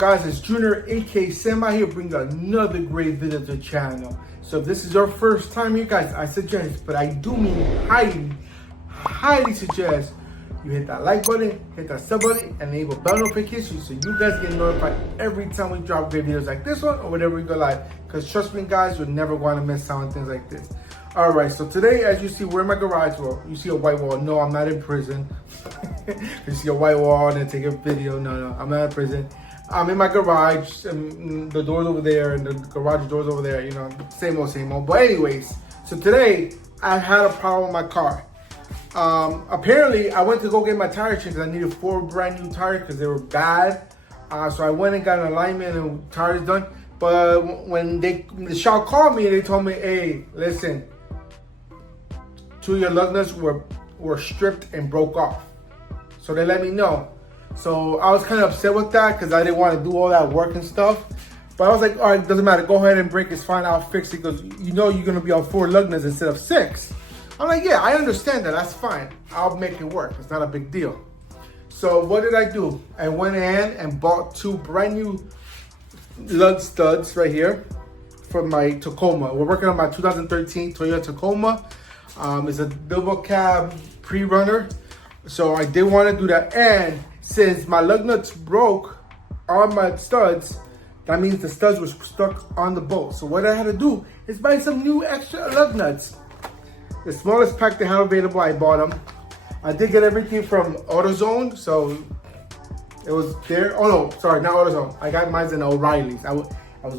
guys, it's Junior aka Semi here, bringing another great video to the channel. So if this is your first time here, guys, I suggest, but I do mean highly suggest you hit that like button, hit that sub button, and enable bell notifications so you guys get notified every time we drop great videos like this one or whenever we go live. Because trust me guys, you're never going to miss out on things like this. Alright, so today, as you see, we're in my garage. Well, you see a white wall. No, I'm not in prison. You see a white wall and then take a video. No, I'm not in prison. I'm in my garage, and the door's over there, and the garage door's over there, you know, same old. But anyways, so today, I had a problem with my car. Apparently, I went to go get my tires changed because I needed 4 brand new tires because they were bad. So I went and got an alignment and tires done. But when the shop called me, they told me, hey, listen, 2 of your lug nuts were stripped and broke off. So they let me know. So I was kind of upset with that because I didn't want to do all that work and stuff. But I was like, all right, doesn't matter. Go ahead and break. It's fine. I'll fix it because you know you're going to be on 4 lug nuts instead of 6. I'm like, yeah, I understand that. That's fine. I'll make it work. It's not a big deal. So what did I do? I went in and bought 2 brand new lug studs right here for my Tacoma. We're working on my 2013 Toyota Tacoma. It's a double cab pre-runner. So I did want to do that. And since my lug nuts broke on my studs, that means the studs were stuck on the bolt. So what I had to do is buy some new extra lug nuts. The smallest pack they had available, I bought them. I did get everything from AutoZone, so it was there. Oh no, sorry, not AutoZone. I got mine in O'Reilly's. I was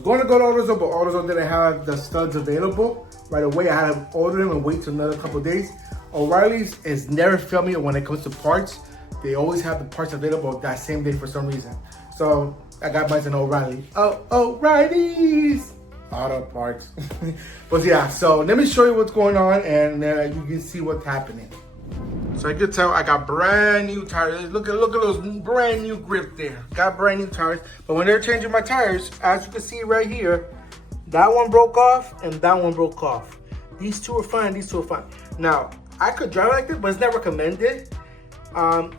going to go to AutoZone, but AutoZone didn't have the studs available right away. I had to order them and wait till another couple of days. O'Reilly's has never failed me when it comes to parts. They always have the parts available that same day for some reason. So I got mine in O'Reilly. O'Reilly's auto parts. But yeah, so let me show you what's going on and you can see what's happening. So I can tell I got brand new tires. Look at those brand new grips there. Got brand new tires. But when they're changing my tires, as you can see right here, that one broke off and that one broke off. These two are fine, these two are fine. Now, I could drive like this, but it's not recommended.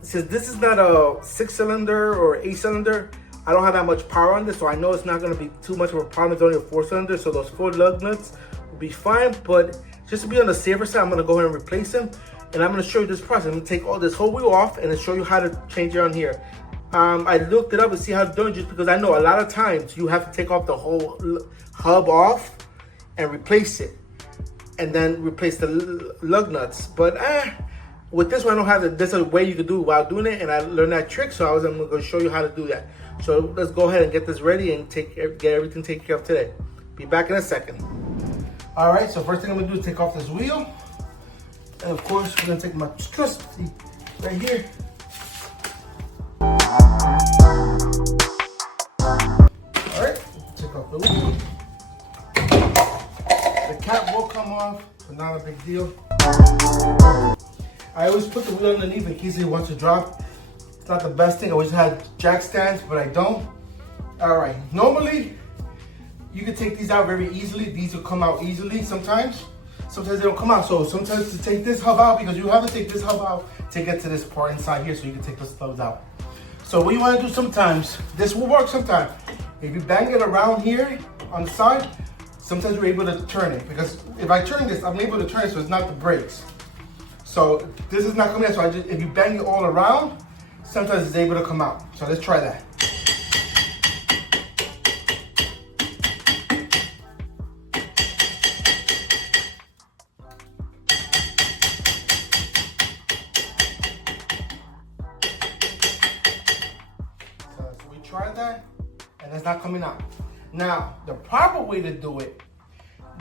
Since this is not a 6-cylinder or 8-cylinder, I don't have that much power on this, so I know it's not gonna be too much of a problem. It's only a 4-cylinder, so those 4 lug nuts will be fine. But just to be on the safer side, I'm gonna go ahead and replace them. And I'm gonna show you this process. I'm gonna take all this whole wheel off and then show you how to change it on here. I looked it up and see how to do it just because I know a lot of times you have to take off the whole hub off and replace it. And then replace the lug nuts. But with this one, I don't have it. There's a way you can do it while doing it, and I learned that trick, so I'm going to show you how to do that. So let's go ahead and get this ready and get everything taken care of today. Be back in a second. All right, so first thing I'm going to do is take off this wheel. And of course, we're going to take my trusty right here. All right, take off the wheel. The cap will come off, but not a big deal. I always put the wheel underneath in case it wants to drop. It's not the best thing. I always had jack stands, but I don't. All right, normally you can take these out very easily. These will come out easily sometimes. Sometimes they don't come out. So sometimes to take this hub out, because you have to take this hub out to get to this part inside here so you can take the studs out. So what you want to do sometimes, this will work sometimes. If you bang it around here on the side, sometimes you're able to turn it, because if I turn this, I'm able to turn it so it's not the brakes. So this is not coming out, so if you bang it all around, sometimes it's able to come out. So let's try that. So we tried that, and it's not coming out. Now, the proper way to do it,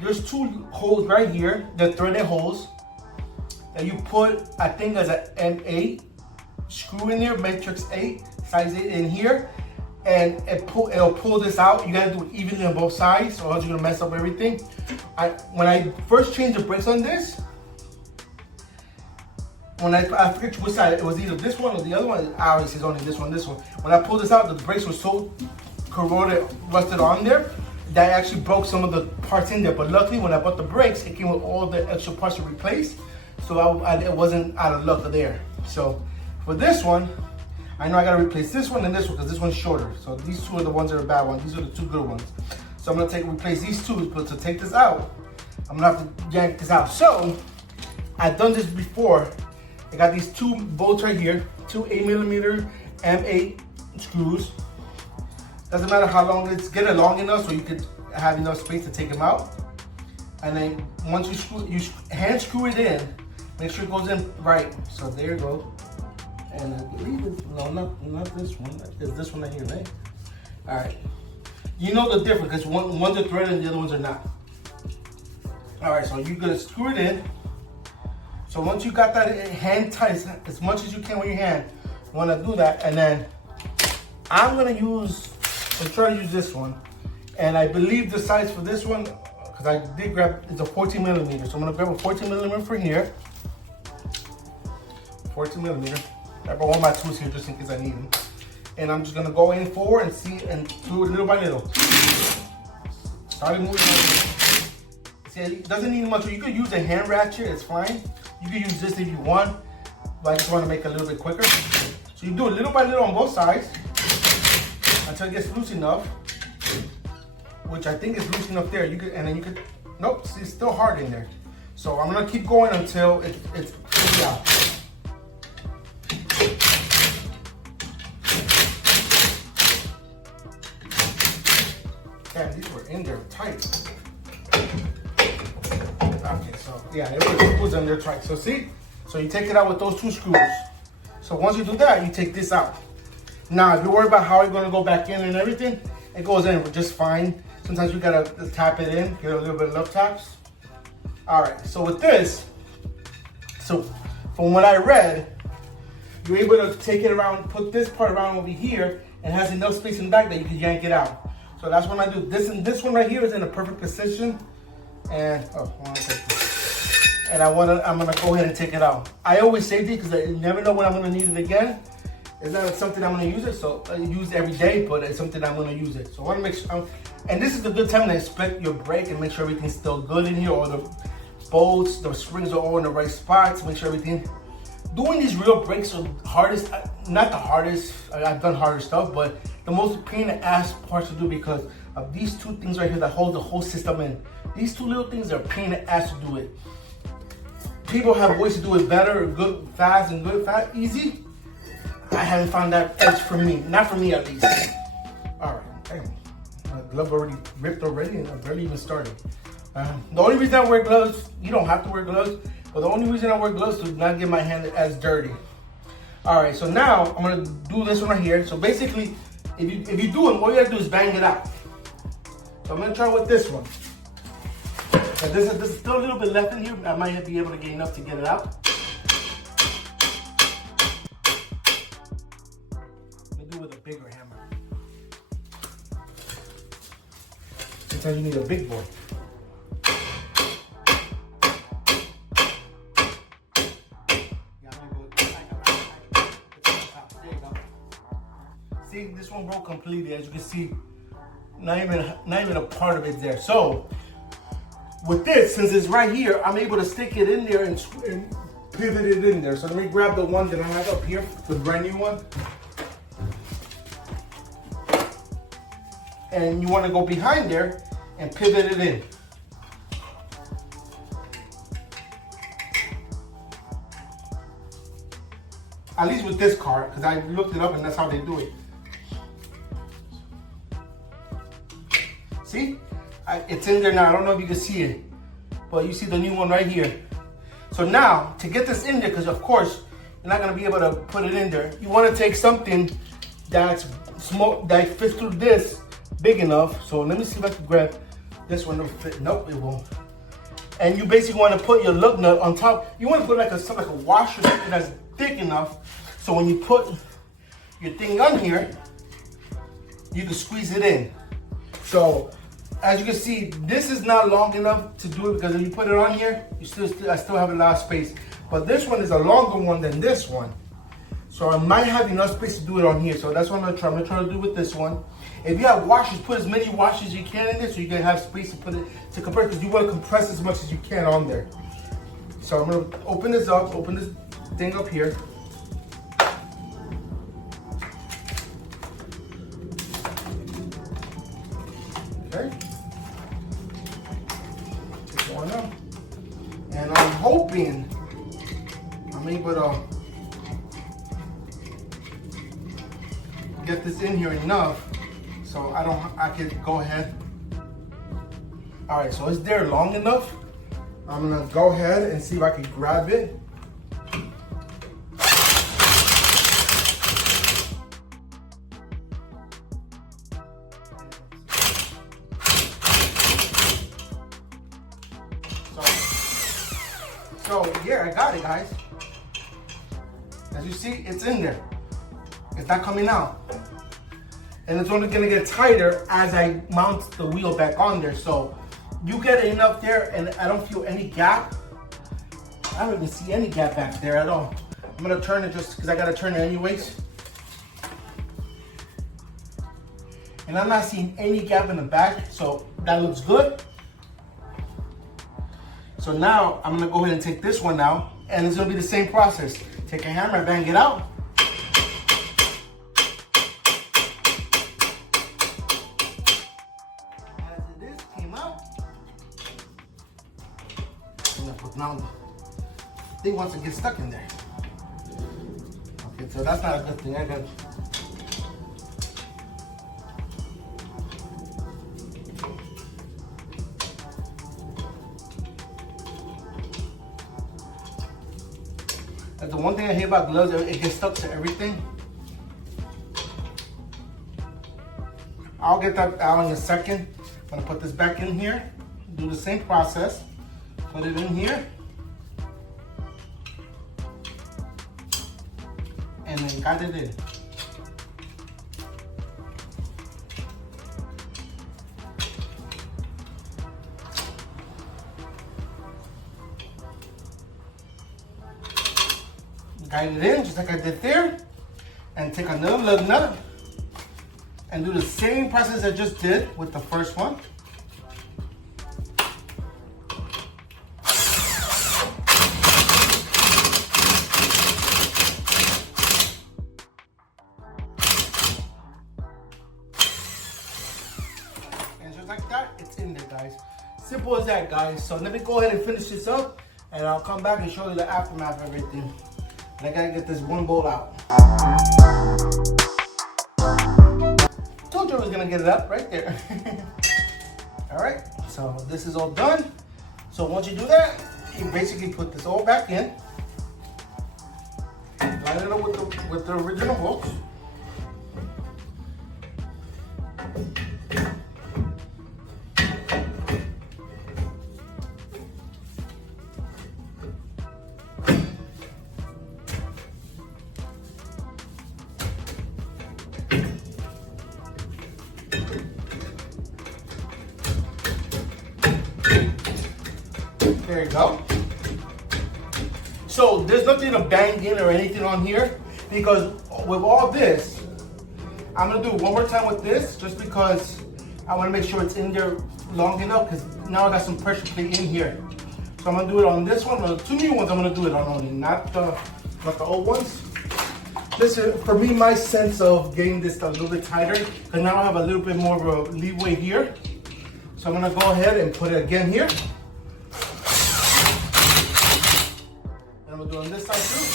there's 2 holes right here, the threaded holes, that you put, I think, as an M8 screw in there, matrix 8, size 8 in here, and it'll pull this out. You gotta do it evenly on both sides, or else you're gonna mess up everything. When I first changed the brakes on this, I forget which side, it was either this one or the other one. Obviously, it's only this one. When I pulled this out, the brakes were so corroded, rusted on there, that actually broke some of the parts in there. But luckily, when I bought the brakes, it came with all the extra parts to replace. So it wasn't out of luck there. So for this one, I know I gotta replace this one and this one because this one's shorter. So these two are the ones that are bad ones. These are the two good ones. So I'm gonna replace these two, but to take this out, I'm gonna have to yank this out. So I've done this before. I got these two bolts right here, two 8mm M8 screws. Doesn't matter how long it's, get it long enough so you could have enough space to take them out. And then once you hand screw it in, make sure it goes in right. So there you go. And I believe it's, no, not this one. It's this one right here, right? All right. You know the difference because one's are threaded and the other ones are not. All right, so you're gonna screw it in. So once you got that hand tight, as much as you can with your hand, you wanna do that. And then I'm trying to use this one. And I believe the size for this one, because I did grab, it's a 14mm. So I'm gonna grab a 14mm for here. 14mm. I brought one of my tools here just in case I need them. And I'm just gonna go in forward and see and do it little by little. Starting moving. See, it doesn't need much. You could use a hand ratchet, it's fine. You could use this if you want, but I just want to make it a little bit quicker. So you do it little by little on both sides until it gets loose enough, which I think is loose enough there. You could, and then you could, nope, see, it's still hard in there. So I'm gonna keep going until it's fully out. Damn, these were in there tight. Okay, so yeah, it was in there tight. So see? So you take it out with those two screws. So once you do that, you take this out. Now, if you're worried about how you're gonna go back in and everything, it goes in just fine. Sometimes you gotta tap it in, get a little bit of love taps. All right, so with this, so from what I read, you're able to take it around, put this part around over here, and it has enough space in the back that you can yank it out. So that's what I do. This one right here is in a perfect position. And I'm gonna go ahead and take it out. I always save these because I never know when I'm gonna need it again. It's not something I'm gonna use it, so I use it every day, but it's something I'm gonna use it. So I wanna make sure, and this is a good time to inspect your brake and make sure everything's still good in here, or the bolts, the springs are all in the right spots, make sure everything. Doing these real brakes are hardest, not the hardest, I've done harder stuff, but the most pain in the ass parts to do because of these two things right here that hold the whole system in. These two little things are a pain in the ass to do it. People have ways to do it better, good, fast, easy. I haven't found that edge for me, not for me at least. All right, damn, my glove already ripped already and I barely even started. The only reason I wear gloves, you don't have to wear gloves, but the only reason I wear gloves is to not get my hand as dirty. All right, so now I'm gonna do this one right here. So basically, if you do it, all you gotta do is bang it out. So I'm gonna try with this one. And this is still a little bit left in here. I might be able to get enough to get it out. Let me do it with a bigger hammer. Sometimes you need a big boy. See, this one broke completely. As you can see, not even a part of it there. So with this, since it's right here, I'm able to stick it in there and pivot it in there. So let me grab the one that I have up here, the brand new one. And you want to go behind there and pivot it in. At least with this car, because I looked it up and that's how they do it. See? It's in there now. I don't know if you can see it, but you see the new one right here. So now, to get this in there, because of course, you're not going to be able to put it in there, you want to take something that's small, that fits through this big enough. So let me see if I can grab this one. Nope, it won't. And you basically want to put your lug nut on top. You want to put like a washer, something that's thick enough, so when you put your thing on here, you can squeeze it in. So as you can see, this is not long enough to do it because if you put it on here, I still have a lot of space. But this one is a longer one than this one. So I might have enough space to do it on here. So that's what I'm gonna try to do with this one. If you have washers, put as many washers as you can in there so you can have space to put it to compress, because you want to compress as much as you can on there. So I'm gonna open this up, open this thing up here. going on. And I'm hoping I'm able to get this in here enough so I can go ahead. All right, so it's there long enough. I'm gonna go ahead and see if I can grab it. So yeah, I got it, guys. As you see, it's in there. It's not coming out. And it's only gonna get tighter as I mount the wheel back on there. So you get enough there and I don't feel any gap. I don't even see any gap back there at all. I'm gonna turn it just because I gotta turn it anyways. And I'm not seeing any gap in the back, so that looks good. So now I'm gonna go ahead and take this one out, and it's gonna be the same process. Take a hammer, bang it out. As it is, came out. Now the thing wants to get stuck in there. Okay, so that's not a good thing. I got. The one thing I hate about gloves, it gets stuck to everything. I'll get that out in a second. I'm gonna put this back in here, do the same process, put it in here, and then got it in. Guide it in just like I did there, and take another lug nut and do the same process I just did with the first one. And just like that, it's in there, guys. Simple as that, guys. So let me go ahead and finish this up, and I'll come back and show you the aftermath of everything. I gotta get this one bolt out. Told you I was gonna get it up right there. All right, so this is all done. So once you do that, you basically put this all back in. Line it up with the original hooks. There you go. So there's nothing to bang in or anything on here, because with all this, I'm gonna do it one more time with this just because I wanna make sure it's in there long enough, because now I got some pressure plate in here. So I'm gonna do it on this one. The two new ones I'm gonna do it on only, not the old ones. Listen, for me, my sense of getting this a little bit tighter, because now I have a little bit more of a leeway here. So I'm gonna go ahead and put it again here. We'll do on this side too.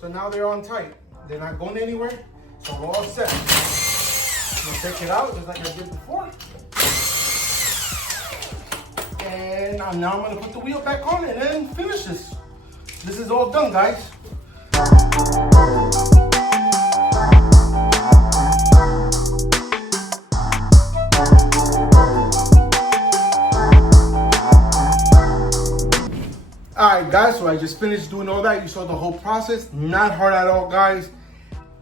So now they're on tight. They're not going anywhere. So we're all set. I'm gonna take it out just like I did before. And now I'm gonna put the wheel back on and then finish this. This is all done, guys. Alright guys, so I just finished doing all that. You saw the whole process. Not hard at all, guys.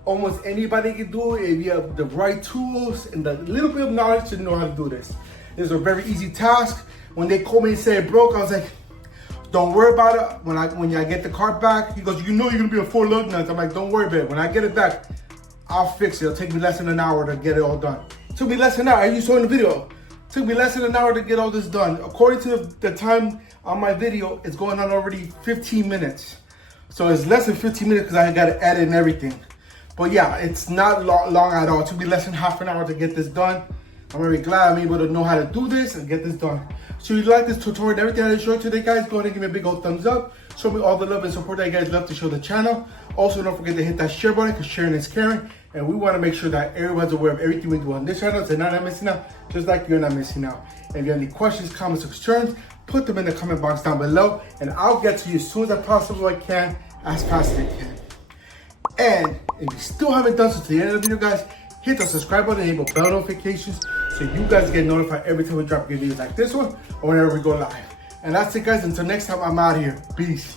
Almost anybody can do it if you have the right tools and the little bit of knowledge to know how to do this. This is a very easy task. When they called me and said it broke, I was like, don't worry about it. When I get the car back, he goes, you know you're gonna be a 4 lug nuts. I'm like, don't worry about it. When I get it back, I'll fix it. It'll take me less than an hour to get it all done. It took me less than an hour, as you saw in the video. It took me less than an hour to get all this done. According to the time on my video, it's going on already 15 minutes. So it's less than 15 minutes because I gotta edit and everything. But yeah, it's not long at all. It took me less than half an hour to get this done. I'm very glad I'm able to know how to do this and get this done. So if you like this tutorial and everything I showed today, guys, go ahead and give me a big old thumbs up. Show me all the love and support that you guys love to show the channel. Also, don't forget to hit that share button because sharing is caring. And we want to make sure that everyone's aware of everything we do on this channel. So they're not missing out, just like you're not missing out. And if you have any questions, comments, or concerns, put them in the comment box down below. And I'll get to you as soon as I possibly can, as fast as I can. And if you still haven't done so to the end of the video, guys, hit the subscribe button and enable bell notifications so you guys get notified every time we drop videos like this one or whenever we go live. And that's it, guys. Until next time, I'm out here. Peace.